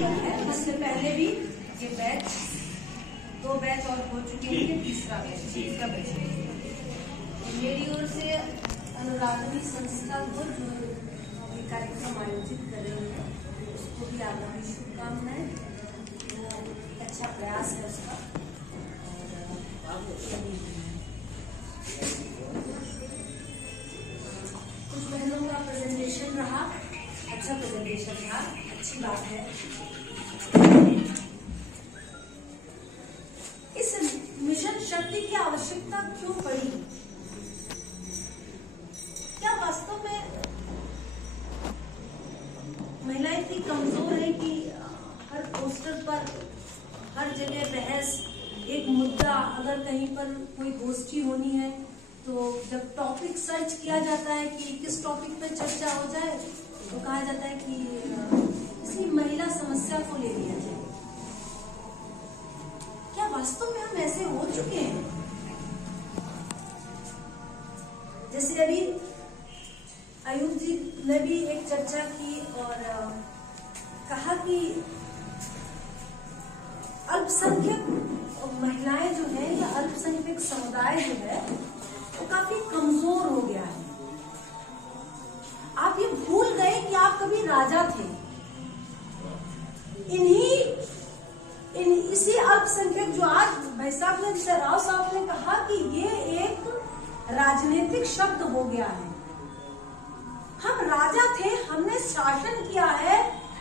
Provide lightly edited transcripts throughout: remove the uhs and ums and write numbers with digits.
है। उससे पहले भी ये बैच 2 बैच और हो चुके हैं, तीसरा बैच मेरी ओर से अनुरागनी संस्था को जो कार्यक्रम आयोजित कर रही है उसको भी आगामी शुभकामनाएं। अच्छा प्रयास है उसका। कुछ बहनों का प्रेजेंटेशन रहा, अच्छा प्रेजेंटेशन रहा, अच्छी बात है। इस मिशन शक्ति की आवश्यकता क्यों पड़ी? क्या वास्तव में महिलाएं इतनी कमजोर है कि हर पोस्टर पर हर जगह बहस, एक मुद्दा, अगर कहीं पर कोई गोष्ठी होनी है तो जब टॉपिक सर्च किया जाता है कि किस टॉपिक पर चर्चा हो जाए तो कहा जाता है कि किसी महिला समस्या को ले लिया जाए। क्या वास्तव में हम ऐसे हो चुके हैं? जैसे अभी आयुष जी ने भी एक चर्चा की और कहा कि अल्पसंख्यक महिलाएं जो है या अल्पसंख्यक समुदाय जो है वो काफी कमजोर हो गया है। आप ये भूल गए कि आप कभी राजा थे। इसी अल्पसंख्यक जो आज भाई साहब ने, जैसे राव साहब ने कहा कि ये एक राजनीतिक शब्द हो गया है। हम राजा थे, हमने शासन किया है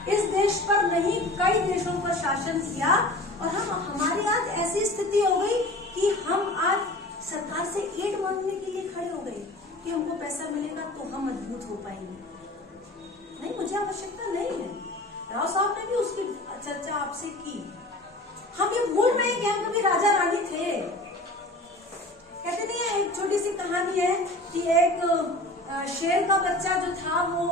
इस देश पर नहीं, कई देशों पर शासन किया और हमारी आज ऐसी स्थिति हो गई कि हम आज सरकार से एड मांगने के लिए खड़े हो गए कि हमको पैसा मिलेगा तो हम मजबूत हो पाएंगे। नहीं, मुझे आवश्यकता नहीं है। राव साहब ने भी उसकी चर्चा आपसे की। हम ये भूल रहे हैं कि हम कभी राजा रानी थे। कहते नहीं है, एक छोटी सी कहानी है कि एक शेर का बच्चा जो था वो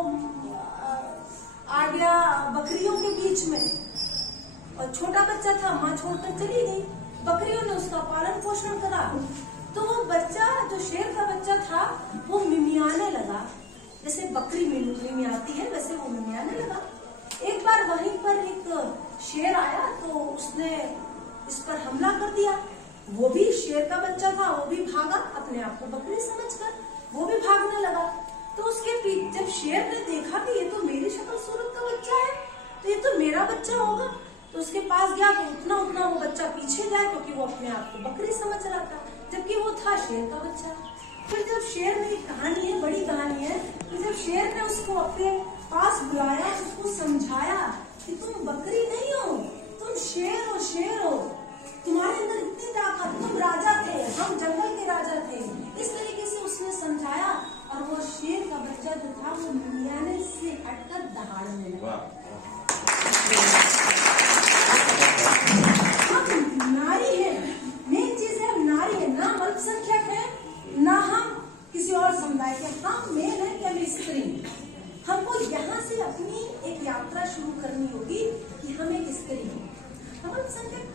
आ गया बकरियों के बीच में और छोटा बच्चा था, माँ छोड़कर चली गई। बकरियों ने उसका पालन पोषण करा तो वो बच्चा, जो शेर का बच्चा था, वो मिमियाने लगा। जैसे बकरी मिमियाती है वैसे वो मिमियाने लगा। एक बार वहीं पर एक शेर आया तो उसने इस पर हमला कर दिया। वो भी शेर का बच्चा था, वो भी भागा, अपने आप को बकरी समझकर वो भी भागने लगा। तो उसके पीछे जब शेर ने देखा कि ये तो मेरी शक्ल सूरत का बच्चा है, तो ये तो मेरा बच्चा होगा, तो उसके पास गया तो उतना वो बच्चा पीछे गया क्योंकि वो अपने आप को बकरी समझ रहा था, जबकि वो था शेर का बच्चा। फिर जब शेर ने, कहानी है, बड़ी कहानी है, तो जब शेर ने उसको अपने पास बुलाया, उसको समझाया कि तुम बकरी नहीं हो, तुम शेर हो, शेर हो, तुम्हारे अंदर इतनी ताकत, तुम राजा थे, हम जंगल के राजा थे। इस तरीके से उसने समझाया और वो शेर का बच्चा जो था वो मिमियाने से हटकर दहाड़ने लगा। हम नारी है, मेन चीज है, हम नारी है, ना अल्पसंख्यक है, ना हम किसी और समुदाय के, हम मेल है कि हम स्त्री। हमको यहाँ से अपनी एक यात्रा शुरू करनी होगी कि हम एक स्त्री हैं। हम अल्पसंख्यक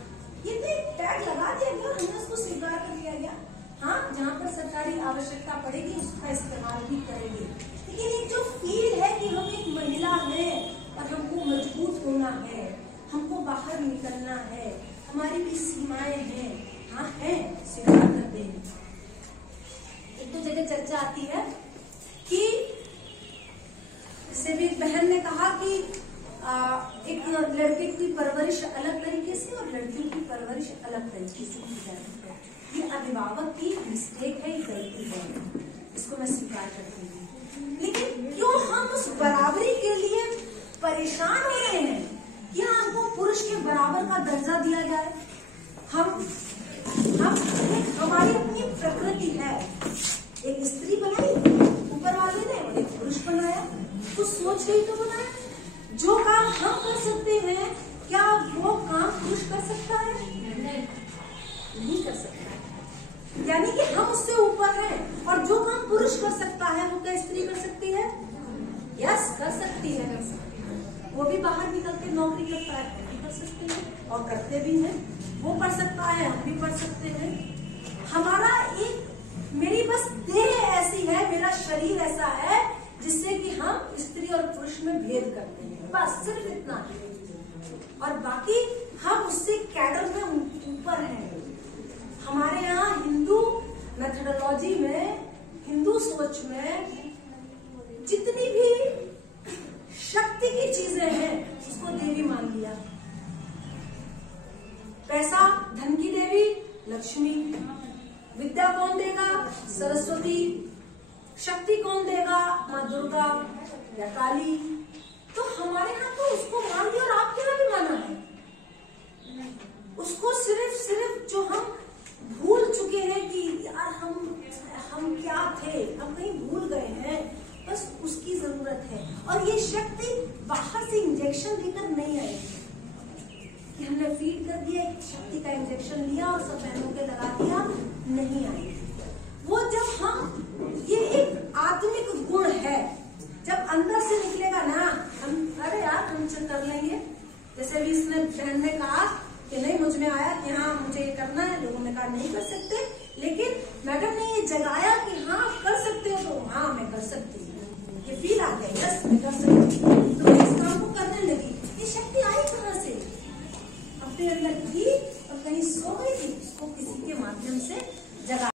ये तो एक टैग लगा दिया गया और हमने उसको स्वीकार कर लिया गया। हाँ, जहाँ पर सरकारी आवश्यकता पड़ेगी उसका इस्तेमाल भी करेंगे, लेकिन एक जो फील है कि हम एक महिला है और हमको मजबूत होना है, हमको बाहर निकलना है, हमारी भी सीमाएं हैं, हाँ है, स्वीकार करते हैं। एक तो जगह चर्चा आती है कि जैसे भी बहन ने कहा कि एक लड़के की परवरिश अलग तरीके से और लड़कियों की परवरिश अलग तरीके से की जाती है। ये अभिभावक की मिस्टेक है, गलती है, इसको मैं स्वीकार करती हूँ। लेकिन क्यों हम उस बराबरी के लिए परेशान हो रहे हैं? क्या हमको पुरुष के बराबर का दर्जा दिया जाए? हम हमारी अपनी प्रकृति है, एक स्त्री बनाई ऊपर वाले ने और एक पुरुष बनाया, कुछ सोच गई तो बनाया। जो काम हम कर सकते हैं क्या वो काम पुरुष कर सकता है? नहीं कर सकता। यानी कि हम उससे ऊपर हैं और जो काम पुरुष कर सकता है वो क्या स्त्री कर सकती है? यस, कर सकती है। वो भी बाहर निकल के नौकरी करता है, वो भी कर सकते हैं और करते भी हैं। वो पढ़ सकता है, हम भी पढ़ सकते हैं। हमारा एक, मेरी बस देह ऐसी है, मेरा शरीर ऐसा है जिससे कि हम स्त्री और पुरुष में भेद करते हैं, बस सिर्फ इतना। और बाकी हम उससे कैडर में ऊपर हैं। हमारे यहाँ हिंदू मेथोडोलॉजी में, हिंदू सोच में जितनी भी शक्ति की चीजें हैं उसको देवी मान लिया। पैसा धन की देवी लक्ष्मी, विद्या कौन देगा? सरस्वती। शक्ति कौन देगा? माँ दुर्गा या काली। तो हमारे यहाँ तो उसको मान लिया और आपके यहाँ भी माना है। उसको सिर्फ जो हम भूल चुके हैं कि यार हम क्या थे, हम कहीं भूल गए हैं, बस उसकी जरूरत है। और ये शक्ति बाहर से इंजेक्शन देकर नहीं आएगी कि हमने फीड कर दिया, एक शक्ति का इंजेक्शन लिया और सब बहनों के लगा दिया, नहीं आएगी। वो जब हम, ये एक आत्मिक गुण है, जब अंदर से निकलेगा ना, हम अरे यार हम कर लेंगे। जैसे भी इसने बहन ने कहा कि नहीं मुझ में आया कि हाँ मुझे ये करना है, लोगों ने कहा नहीं कर सकते, लेकिन मैडम ने ये जगाया कि हाँ आप कर सकते हो, तो हाँ मैं कर सकती हूँ, ये फील आ गया, यस मैं कर सकती हूँ। तो मैं इस काम को करने लगी। ये शक्ति आई कहाँ से? अपने अंदर।